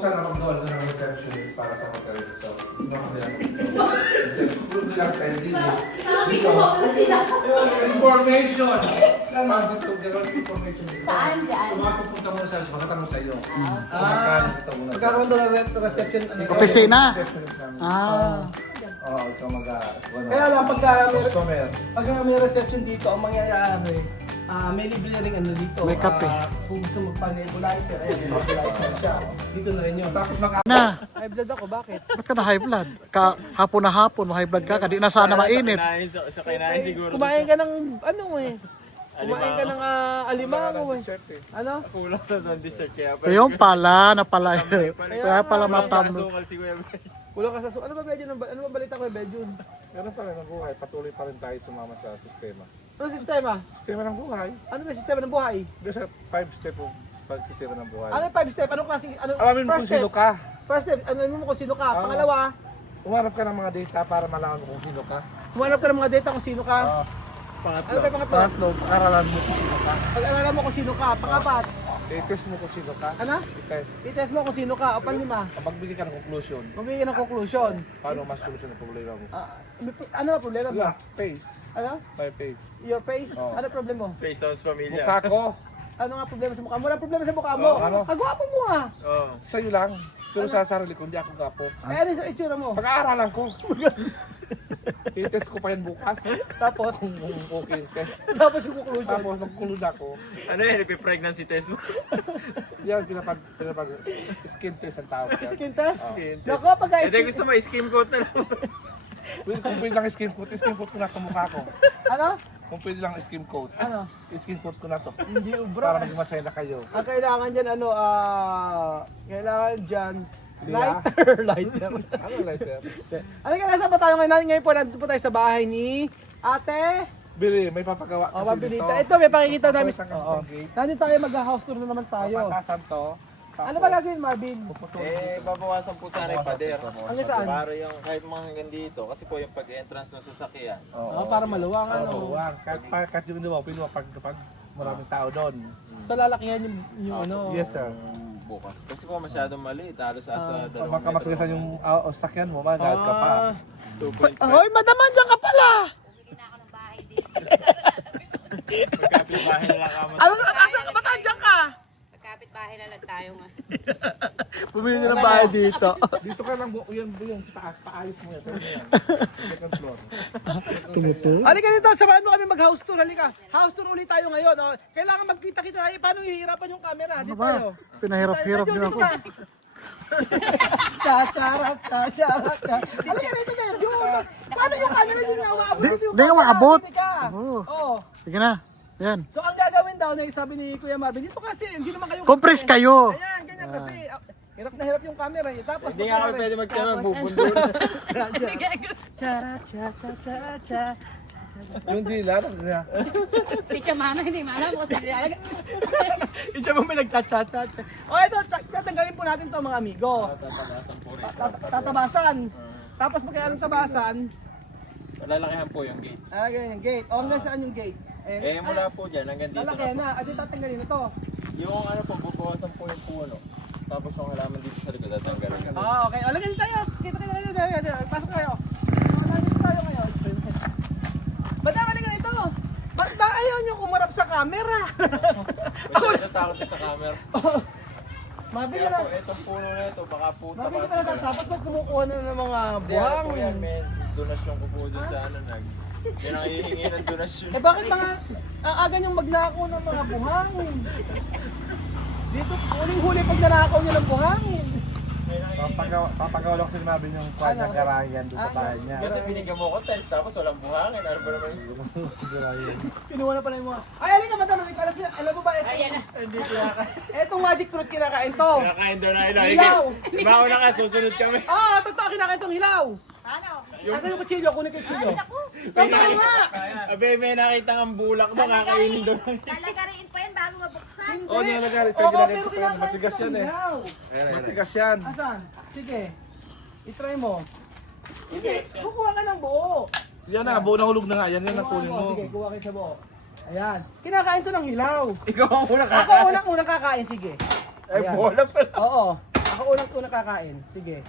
sana mag-doon sa receptionist para sa hotel. So, hindi lang tayo dito. Information! Tama, dito, gano'n information. Saan dyan? Pupunta muna sa makatanong sa iyo. Magkakaroon doon ng reception. Opisina? Receptionist namin. Oo, ikaw Kaya lang, customer. pagka may reception dito, ang mangyayari, may libre na rin ano dito. May kape. Kung gusto magpa-nebulizer, ayan, may nebulizer siya. Dito na rin yun. Tapos Na, High blood ako, bakit? ba't ka na high blood? Hapon na hapon, high blood ka, kadi na sana mainit. Sa kinain siguro. Kumain ka ng, ano eh, kumain ka ng alimango eh. Ano? Kulang na ng dessert kaya pa. Yung pala, kaya pala matamlo. Sukal si Kuya Ben. Kulang ka sa ano ba Bedjun? Ano ba balita ko Bedjun? Ganun pa rin ang buhay. Patuloy pa rin tayo sumama sa sistema. Ano sistema? Sistema ng buhay. Ano ba sistema ng buhay? Doon sa 5-step of pagsistema ng buhay. Ano yung 5 step? Anong klaseng, ano? Alamin mo kung sino ka. First step, ano mo kung sino ka? Pangalawa, Umarap ka ng mga data para malaman mo kung sino ka. humanap ka ng mga data kung sino ka. Ano ba yung pangatlo? Pangatlo, aralan mo kung sino ka. Pag-aralan mo kung sino ka. Pangapat, I-test mo kung sino ka. ano? I-test. I-test mo kung sino ka. O panlima, Kapag bigyan ka ng conclusion, magbigay ng conclusion. paano mas solusyon ang problema mo? Ano ba problema mo? Wala, face. Ano? By face. Your face? Oo. Ano problem mo? Face sounds familiar. Mukha ko, Ano nga problema sa mukha mo? Wala problema sa mukha mo. Oo, ano? Kagwapo mo ah. Oo. sa'yo lang. Pero sa sarili ko, hindi ako gapo. Eh, ano yung itsura mo? Pag-aaralan ko. I-test ko pa yan bukas. Tapos, Kung okay. tapos yung conclusion. Tapos magkulod ako. Ano yun? Nagpe-pregnancy test mo? Yan, pinapag skin test ang tawag yan. Skin test? Skin test. Naku, pag Eh, di gusto mo, skim coat na lang. Kung pwede lang skin coat ko na kamukha ko. Ano? Kung pwede lang skin coat, Ano? skin coat ko na to. Hindi ubra. Para maging masaya na kayo. Ang kailangan dyan, ano, kailangan dyan, Liya? lighter. Ano lighter? Ano ka, nasa ba tayo ngayon? Ngayon po, nandito po tayo sa bahay ni Ate. Bili, may papagawa O, kasi Mabilita. dito. Ito, may pakikita namin. Papawisan ka Oo. ng gate. Nandito tayo, mag-house tour na naman tayo. Papatasan to. Ano ba gagawin, Marvin? Babawasan po sana yung pader. Hanggang saan? Para yung kahit mga hanggang dito. Kasi po yung pag-entrance ng sasakyan. Oo, para maluwang, ano. Kahit yung diba, pwede mo pag maraming tao doon. So, lalakihan yung ano. Yes, sir. Bukas. Kasi po masyadong maliit. Halos sa Pag dalawang makamasigasan yung sakyan mo, magagad ka pa. 2.5. Hoy, madam, andyan ka pala! Magkapit-bahay na lang kamo. Ano ka, asan ka, ba't andyan ka? Magkapit-bahay na lang tayo nga. Bumili na ng bahay dito. Dito ka lang, yan, taas, paayos mo yan. Saan mo yan? Second floor. Halika dito, samahan mo kami mag-house tour. Halika. House tour ulit tayo ngayon. Oh. Kailangan magkita-kita tayo. Paano hihirapan yung camera? Dito tayo. Pinahirap-hirap din ako. Chacharak, chacharak, halika dito kayo. Paano yung camera din nga umaabot? Di nga maabot. Oo. Oh. Sige na, yan. So ang gagawin daw na sabi ni Kuya Marvin, dito kasi hindi naman kayo. Compress kayo. Ayan, ganyan kasi hirap na hirap yung camera. Tapos Hindi nga kami pwede magkaroon. Bubundol. Chara, cha, cha, cha, cha. Yung dealer, Si Chamana, hindi mana mo kasi nilalag. Isa mo may nagchat-chat. O ito, tatanggalin po natin to mga amigo. Tatabasan po rin. Tatabasan. Tapos pagka ng tabasan, Lalakihan po yung gate. ganyan, gate. O hanggang saan yung gate? Eh mula po dyan hanggang dito Lalaki na po. na. At tatanggalin na to. Yung ano po, bubawasan po yung puno. Tapos yung halaman dito sa likod, tatanggalin. Okay. O, lagyan tayo. Kita kayo. Pasok kayo. Pasok tayo ngayon. Madam, halika nito. Ba't ba ayaw nyo kumarap sa camera? Ako natatakot sa camera. Mabili Kaya na. po, itong puno na ito, baka po Mabili ka tapasin na. Dapat pag kumukuha na ng mga Hindi, ano po yan, buhangin. men. Donasyon ko po dun sa ano, yan ang hihingi ng donasyon. Eh bakit mga ang aga niyong magnakaw ng mga buhangin? Dito, huling-huli pag nanakaw niyo ng buhangin. papagawa lang kasi namin yung kwan ng garayan doon sa bahay niya. Kasi binigyan mo ko test, tapos walang buhangin. Ano ba naman yun? Pinuha na pala yung mga... Ay, halika madam, alam mo ba ito? Ayan na. Hindi kinakain. Etong magic fruit kinakain to. Kinakain daw na ilo. Hilaw! Mauna ka, susunod kami. Ah, totoo kinakain tong hilaw. Ano? Asan yung kutsilyo? Kunin ko yung kutsilyo. Totoo nga! Abe, may nakita kang bulak mo, kakainin daw. Lalagariin pa yan bago mabuksan. Oo, nilalagay. Oo, Ginagawa pero ko pa yan. kinakain Matigas tong yan eh. hilaw. Matigas yan. Asan? Sige. I-try mo. Hindi, kukuha ka ng buo. Yan na, buo na hulog na nga. Yan ang Kuha kunin mo. Sige, kuha kayo sa buo. Ayan. Kinakain to ng hilaw. Ikaw ang muna Ako unang-unang kakain, sige. Ay, Ayan. bola pala. Oo. Ako Ako unang kakain. Sige.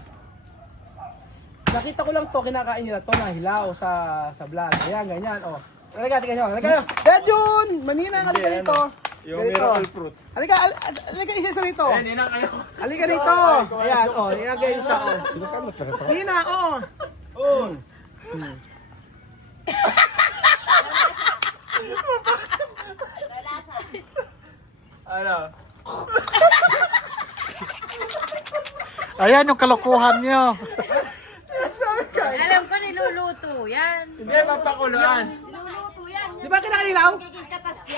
Nakita ko lang to, kinakain nila to na hilaw sa vlog. Ayan, ganyan. Oh. Halika, tingnan nyo. Halika nyo. Dejun! Manina, halika dito. Yung Ganito. miracle fruit. Halika, halika isa rito. Ninang kayo. Halika dito. Ayan, oh. Ilagay yun siya, oh. Nina, oh. Ano? Ayan yung kalokohan nyo. Alam ko niluluto yan. Hindi, papakuluan. Di ba kinakain ilaw?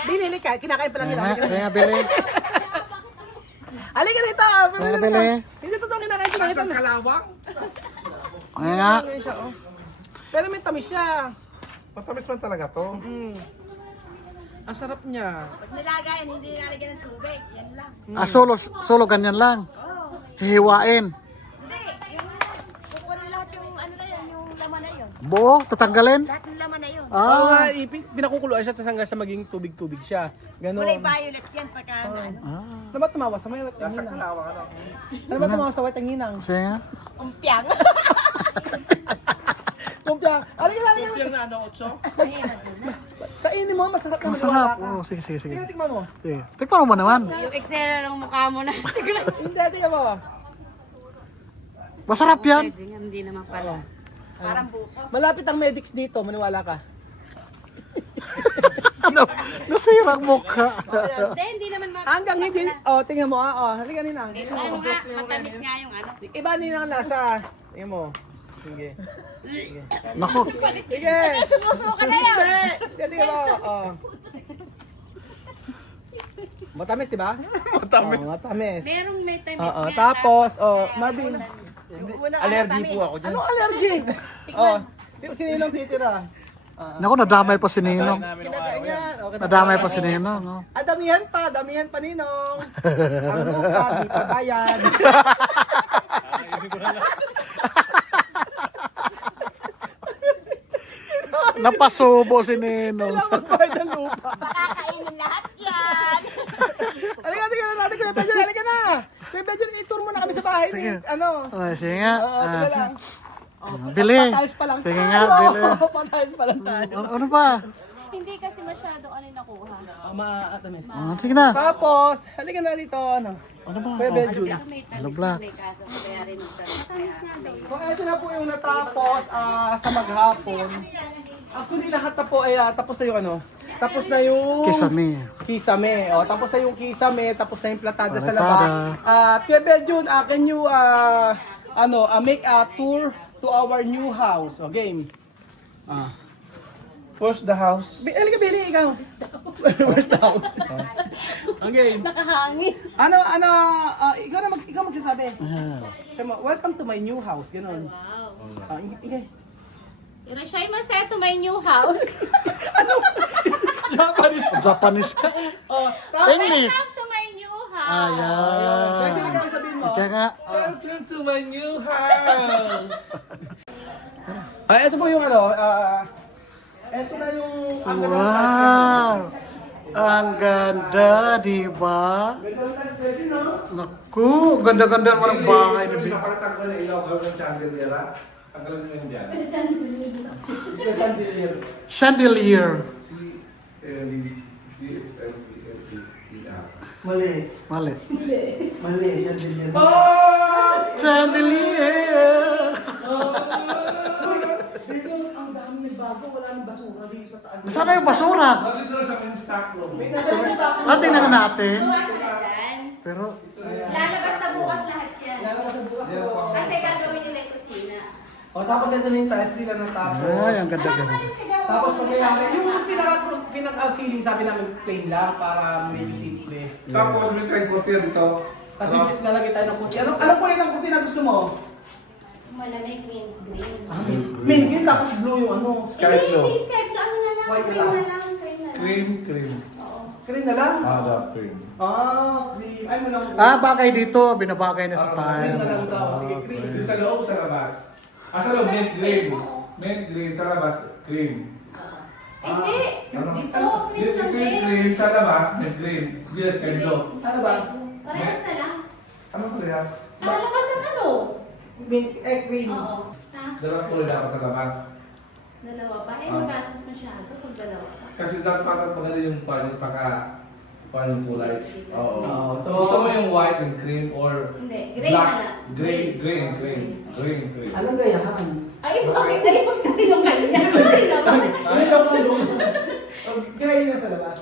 Binili ka, kinakain pa lang ilaw. Kaya nga, Bili. Halika dito. Kaya Bili. Hindi totoo kinakain sila ito. Kalawang? Kaya nga. Ganyan siya, oh. Pero may tamis siya. Matamis man talaga to. Ang sarap niya. Pag nilagayan, hindi nilalagyan ng tubig. Yan lang. Solo ganyan lang. Hihiwain. Hindi, yung kukunin lahat yung ano na yun, yung laman na yun. Buo, tatanggalin. Lahat ng laman na yun. Oo nga, Ah. pinakukuluan siya tapos hanggang sa maging tubig-tubig siya. Ganon. Kulay violet yan pagka ano. Ano ba tumawa sa may ang Nasa hinang? kalawang ano. Ano ba tumawa sa white ang hinang? Kasi nga. Umpiang. Kumpya. Halika na, halika na. Yung na ano, 8? Kainin mo, masarap naman. Masarap. wala ka. Oo, sige, sige, sige. Tingnan, tikman mo. Sige. Tikman mo naman. Yung eksena ng mukha mo na. Siguro. Hindi, tingnan mo. Masarap yan. Pwede nga, hindi naman pala. Parang buko. Malapit ang medics dito, maniwala ka. Ano? Nasirang mukha. Hindi naman Hanggang hindi, oh, tingnan mo, halika nina. Ano nga, matamis nga yung ano. Iba nina ang lasa. Tingnan mo. Sige. Nako. Sige. Sumusuka na yan. Hindi, tingnan mo. Oh. Matamis, di ba? Matamis. Oh, matamis. Merong may tamis Oo, nga. tapos, Marvin. Allergy po ako dyan. Anong allergy? Oh, sininong titira? Naku, nadamay pa si Ninong. Kinakain yan. Oh, Nadamay pa si Ninong. No? damihan pa Ninong. Ang lupa, di pa bayad. Napasubo si Ninong. Magbayad ng lupa. Makakainin lahat yan. Halika na natin, Kuya Pedro, halika na. Kuya Pedro, i-tour mo na kami sa bahay. Sige. Ano? Ay, sige nga. Oo, tiga lang. Bili. Patayos pa lang Sige tayo. nga, Bili. Patayos pa lang tayo. Ano ba? Hindi kasi masyado ano yung nakuha. Maatamin. Sige na. Tapos, halika na dito. Ano ba? Kuya Pedro. Ano black? May kaso, kaya rin yung matamis nga daw. So, ito na po yung natapos sa maghapon. Actually, lahat na po ay tapos na yung ano. Tapos na yung Kisame. kisame. O, tapos na yung kisame, tapos na yung platada sa Platada. labas. Kuya Pedro, can you make a tour to our new house? O, game. First the house. Halika, Billy, ikaw. Where's the house? Okay. Nakahangin. Ikaw magsasabi. Come on, welcome to my new house. Ganon. Wow. Okay. Irashay masaya to my new house. Japanese. Japanese ka. English. Welcome to my new house. Ayan. Pwede ikaw sabihin mo. Kaya nga. Welcome to my new house. Ito po yung ito na yung Wow! Ang ganda, di ba? Pwede, no? Naku, ganda-ganda naman ang bahay ni Big. Napakatang ko na ilaw ko ng chandelier. Ang galing mo yun dyan. It's the chandelier. Chandelier. Mali. Mali. Mali, chandelier. Chandelier. Dito, ang dami may bago. Wala nang basura dito sa taas. Nasaan na yung basura? Dito lang sa main stock room. Ah, tingnan natin. Bukas na yan. Pero, Lalabas na bukas lahat yan. Kasi gagawin nila yung kusina. Tapos ito na yung taas nila na tapos. ay, ang ganda-ganda. Tapos pagkayari, yung pinaka-ceiling sabi namin plain lang para medyo simple. Tapos may side court dito. Tapos lalagay tayo ng puti. Ano po yung puti na gusto mo? Malamig, mint green. Mint green tapos blue yung ano. Sky blue. Hindi, sky blue. Ano na lang, White cream lang. na lang, cream na lang. Cream. Oo. Green na lang? That cream. Cream. Ay mo lang. Bagay dito. Binabagay na sa Green na lang time. daw. Sige, green. Yung sa loob, sa labas. Sa loob, mint green. Mint green, sa labas, cream. Hindi, Ano? ito, cream lang din. Cream sa labas, mint green. Yes, kayo. Ano ba? Parehas na lang. Ano ba yan? Sa labas ang ano? Cream. Oo. Ha? Dalawang kulay dapat sa labas. Dalawa pa? Eh, Ah. magastos masyado kung dalawa pa. Kasi dapat maganda yung paano kulay. Oo. Oo, so- Gusto mo yung white and cream or Hindi, gray black? na lang. Gray and cream. Gray and cream. Alam gayahan. Ay, bakit? Nalimutan kasi yung kanya. Sorry naman. Gray na sa labas.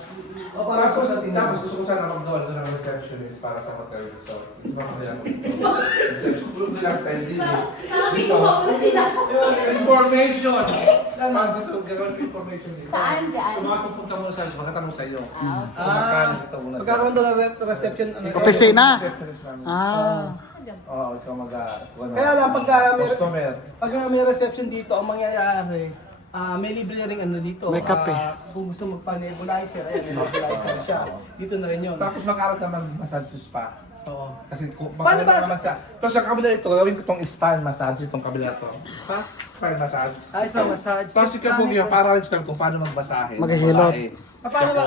O para po sa Tapos gusto ko sana mag-doon doon ng receptionist para sa hotel resort. Gusto ko kaya receptionist bilang tayo dito. Sabi ko na sila. Information! Tama dito, gagawin ko information dito. Saan? Diyan? Tumapupunta muna sa makatanong sa iyo. Ah, Kumakain dito muna. Magkakaroon doon ng reception. Opisina. Receptionist namin. Oo, ikaw Kaya lang, customer. pagka may reception dito, ang mangyayari, may libre na rin ano dito. May kape. Kung gusto magpa-nebulizer, ayan, may nebulizer siya. Dito na rin yun. Tapos makaroon ka mag-massage spa. Oo. Kasi kung Paano ba- naman siya. Tapos sa kabila ito, gawin ko itong spa and massage, itong kabila ito. Ha? Spa and massage. Ayos ba, massage? Tapos ikaw po yung para rin kung paano magmasahe. Maghihilot. Paano ba?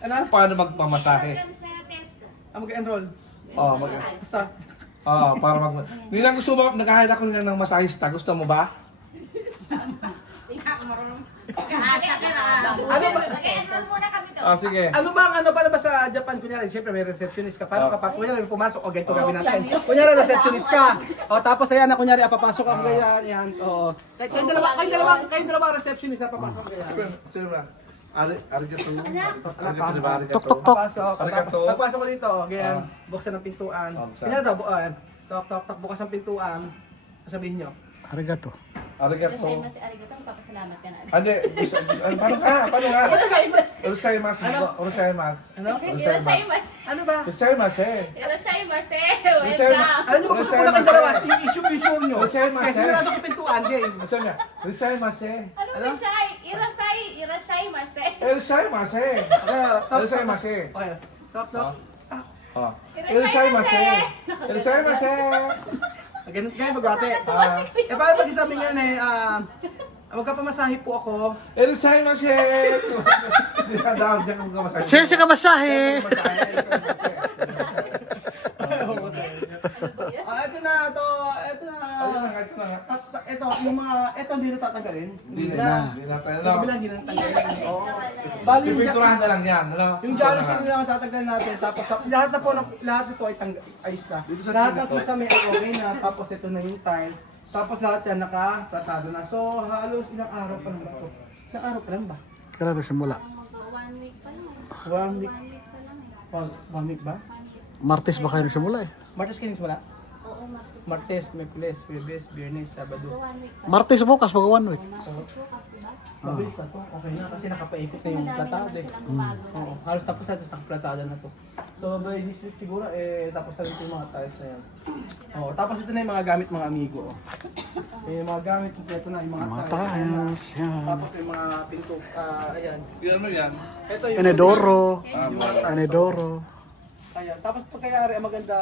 Ano? Paano magpamasahe. Mag-enroll? Oo, Sa? para Nilang gusto mo, nag-hire ako nila ng masahista. Gusto mo ba? Ano ba? Sige. Ano ba ang ano para ba sa Japan? Kunyari, siyempre may receptionist ka. Paano kapag kunyari pumasok, o ganito gawin natin. Kunyari receptionist ka. O tapos ayan na kunyari papasok ako ganyan, yan. Oo. Kayong dalawa receptionist na papasok ganyan. Sino ba? Arigato. Arigato, di ba? Arigato. Tok, tok, tok. Papasok. Arigato. Pagpasok ko dito, ganyan, buksan ng pintuan. buksan. Kunyari daw, buuan. Tok, tok, tok, bukas ang pintuan. Sabihin nyo. Arigato. Arigato. Siya yung mas arigato, magpapasalamat ka na. Hindi, paano ka? Paano ka? Urusaimasu. Ano? Urusaimasu. Ano? Irashaimasu. Ano ba? Urusaimasu eh. Irashaimasu. Welcome. Alam nyo, gusto ko na kayong dalawa. Issue nyo. Urusaimasu. Kaya sinarado ko pintuan, game. Urusaimasu niya. Urusaimasu eh. Ano irashai? Irashaimasu. Urusaimasu eh. Urusaimasu eh. Okay. Tok, tok. Oh. Urusaimasu eh. Urusaimasu eh. Ganyan mag-ate. Eh, paano pag isabi ngayon eh, magkapamasahe po ako. Urusaimasu eh. Diyan ka magkamasahe. Sensya ka masahe. Ito na, ito na. Ito na nga. Ito, yung mga, ito hindi na tatanggalin. Hindi na. Hindi na tayo. Yung bilang hindi na tatanggalin. Oo. Bali yung Pipinturahan na lang yan. Ano? yung jealousy nila ang tatanggalin natin. Tapos lahat na po, lahat ito ay ayos na. Dito sa Lahat tingin ng ko. kisame ay okay na. Tapos ito na yung tiles. Tapos lahat yan nakatratado na. So halos ilang araw pa lang ba ito? Ilang araw pa lang ba? Kaya ito simula. 1 week pa lang. 1 week. 1 week pa lang eh. 1 week ba? Martes ba kayo nagsimula eh? Martes kinis wala? Oo, Martes. Martes, Miyerkules, Huwebes, Biyernes, Sabado. 1 week pa. Martes bukas, mag 1 week. Martes bukas, diba? Mabilis na to. Okay na kasi nakapaikot na yung platado eh. Oo, halos tapos natin sa platada na to. So by this week siguro tapos na rin yung mga tiles na yan. Oo, tapos ito na yung mga gamit mga amigo. Yung mga gamit ito na yung mga Mga tiles. Ayan na. tiles, yan. Tapos yung mga pinto, ayan. Ano yan? Ito yung Enedoro. yung mga tiles. Enedoro. Ayan, tapos pagkayari ang maganda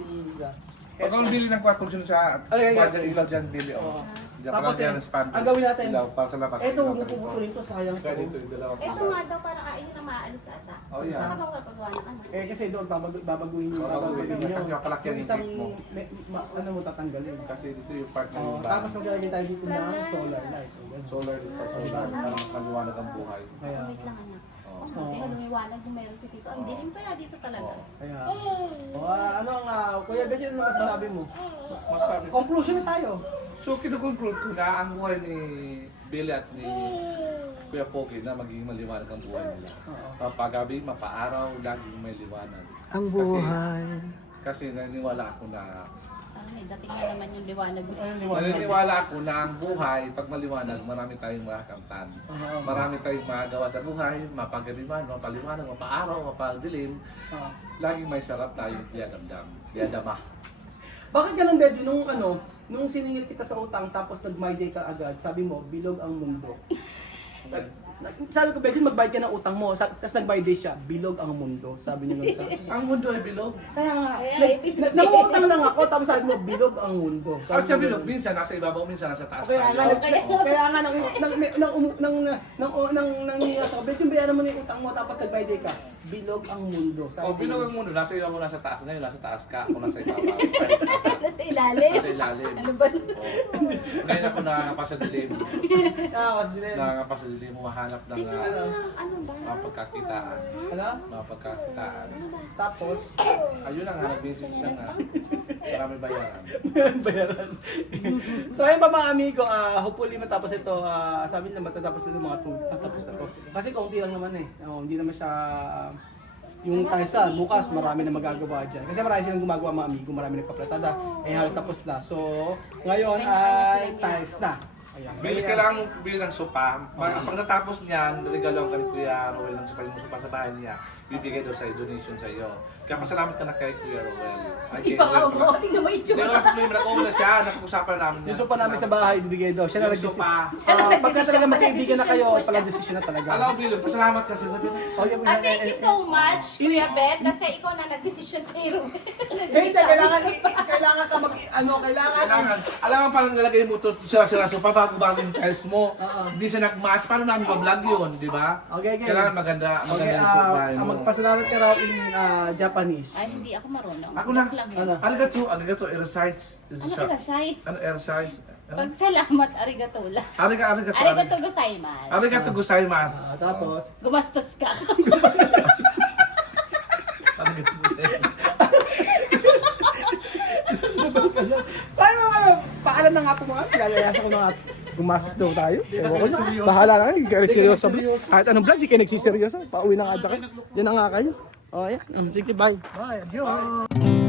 binila. Pag ako bili ng 4 portion sa Ay, Padre Ilaw dyan, bili. Oo. Diyan Tapos pala yan, spam. ang gawin natin, Ilaw, para sa labas. ito huwag mo puputulin to, sayang Kaya to. dito, yung dalawa. Ito nga daw, parang ayun na maalis ata. Oh, yeah. Saan ka ba magpagawa ng ano? Kasi doon babaguhin nyo. Babaguhin nyo. Kasi palaki Yung yung isang, tip mo. ano mo tatanggalin. Kasi dito yung part na Oh, yung tapos maglalagay tayo dito ng solar light. solar dito. Para maliwanag ang buhay. Kaya, Wait lang anak. Oo. Okay, lumiwanag yung meron si Tito. Ang dilim pa dito talaga. kaya. Ano ang, Kuya Benjo, ano masasabi mo? Masabi. Conclusion na tayo. So, kinukonclude ko na ang buhay ni Billy at ni Kuya Pogi na magiging maliwanag ang buhay nila. Paggabi, mapaaraw, laging may liwanag. Ang buhay. Kasi naniniwala ako na Parang may dating na naman yung liwanag. naniniwala ako na ang buhay, pag maliwanag, marami tayong makakamtan. Marami tayong magawa sa buhay, mapagabi man, mapaliwanag, mapaaraw, mapadilim. Laging may sarap tayong diyadamdam, diyadama. Bakit ganun, Benjo, nung siningil kita sa utang tapos nag-my day ka agad, sabi mo, bilog ang mundo. Sabi ko, Bedin, magbayad ka ng utang mo. Tapos nagbayad din siya, bilog ang mundo. Sabi niya nun sa Ang mundo ay bilog. Kaya nga, Kaya, ibig sabihin. nangungutang lang ako, tapos sabi mo, bilog ang mundo. At sa niya bilog, ganun. minsan nasa ibabaw, minsan nasa taas Kaya nga, tayo. kaya nga, nangyayas ako, Bet, yung bayaran mo na yung utang mo, tapos nagbayad ka, bilog ang mundo. O, bilog ang mundo, nasa ibabaw, nasa taas. Ngayon, nasa taas ka, ako nasa ibabaw. Nasa ilalim. Nasa ilalim. Ano ba? Oo. Ngayon ako nakakapasa dilim. Nakakapasa dilim, humahanap ng Ano ba? mapagkakitaan. Ano? Mapagkakitaan. Tapos, Ayun lang, hanap business lang nga. Marami bayaran. bayaran. So ayun pa mga amigo, hopefully matapos ito, sabi nila matatapos ito mga 2 weeks, tapos na to. Kasi kaunti lang naman eh, hindi naman siya, yung Taisa, bukas marami na magagawa dyan. Kasi marami silang gumagawa mga amigo, marami nagpaplatada, halos tapos na. So ngayon ay tiles na. Ayan. Kailangan mong bili ng sopa. Pag natapos niyan, regalo ang kay Kuya Roel ng sopa, yung sopa sa bahay niya. Bibigay daw sa donation sa iyo. Kaya pasalamat ka na kay Kuya Roel. Di pa nga mo. Tingnan mo yung Hindi tsura. wala problema. Nag-uuna siya. Nakapag-usapan namin Yung sopa namin sa bahay, bibigay daw. Siya na Yung nag-desisyon. sopa. Pagka talaga magkaibigan na kayo, pala desisyon na talaga. Alam mo, Bilo, pasalamat ka sa sabi. Okay, Thank you so much, Kuya Beth, kasi ikaw na nag-decision kay Ruben. Hindi, kailangan ka Kailangan. Alam mo, parang nalagay mo ito sila sopa bago yung tiles mo. Oo. Hindi siya nag-match. Paano namin ma-vlog yun, di ba? Okay. Kailangan maganda Okay, yung sopa mo. magpasalamat ka raw in Japanese. Ay, hindi ako marunong. Ako na. Joke lang yun. Ano? Arigato, exercise. Ano kaya, Shai? Ano, exercise? Pagsalamat, arigato lang. Arigato. Arigato gozaimasu. Arigato gozaimasu. Tapos, Gumastos ka. Arigato gozaimasu. so ayun mga, paalam na nga po mga, lalayasan ko na nga, gumastos daw tayo. Ewan ko na, bahala na kayo, hindi kayo nagseryoso. Kahit anong vlog, di kayo nagsiseryoso. Pauwi na nga dyan. Yan na nga kayo. O, yan. Sige, bye. Bye, adios.